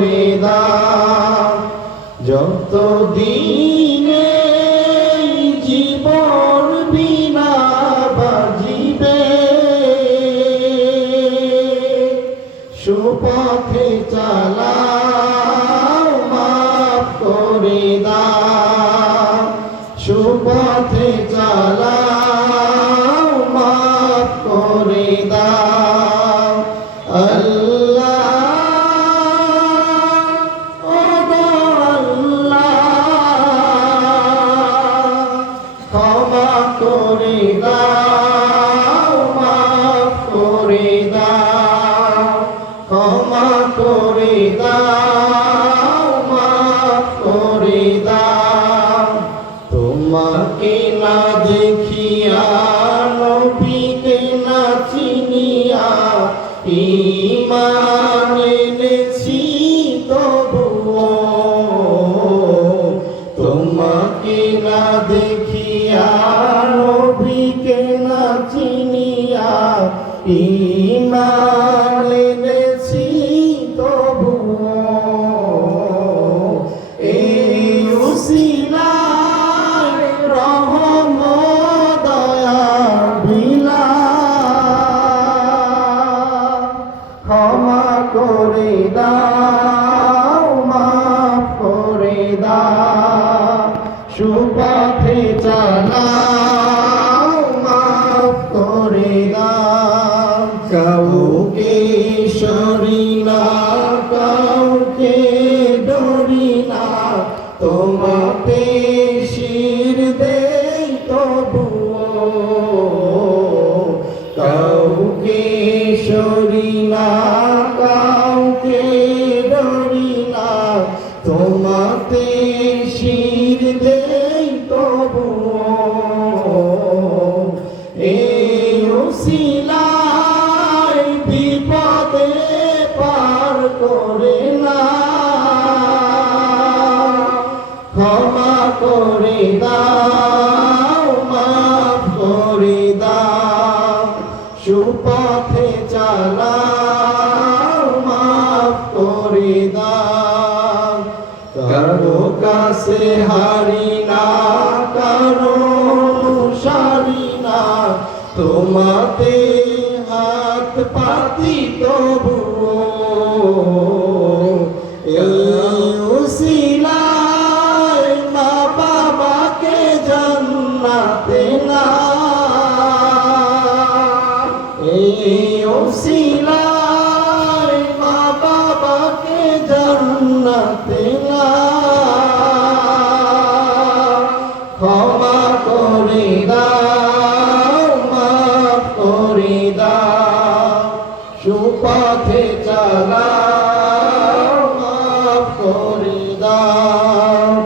করে দাও। যত দিনে জীবন বিনা বাজিবে, সুপথে চালাও, মাফ করে দাও। সুপথে চালাও, মাফ করে দাও। আল্লাহ ক্ষমা করে দাও, মাফ করে দাও। ক্ষমা করে দাও, মাফ করে দাও। তোমাকে না দেখিয়া, নবীকে না চিনিয়া, ঈমান এনেছি তবুও। তোমাকে না দেখিয়া, নবীকে না চিনিয়া, ঈমান এনেছি তবুও। এই উসিলায় রহমত দয়া বিলাস, ক্ষমা করে দাও, মাফ করে দাও। সুপথে চালাও, মাফ করে দাও। কাউকে সরি না, কাউকে ডরি না, তোমাতে শির দেই তবুও। কাউকে সরি না, কাউকে ডরি না, তোমাতে শির দেই তবুও। এই উসিলায় বিপদে পার করে না, ক্ষমা করে দাও, মাফ করে দাও। সুপথে চালাও, মাফ করে দাও। কারো কাছে হারি না, কারো অনুসারী না, তোমাতে হাত পাতি তবুও। এই উসিলায় মা বাবাকে জান্নাতে না, এই উসিলায় মা বাবাকে জান্নাতে না। ক্ষমা করে দাও, মাফ করে দাও। সুপথে চালা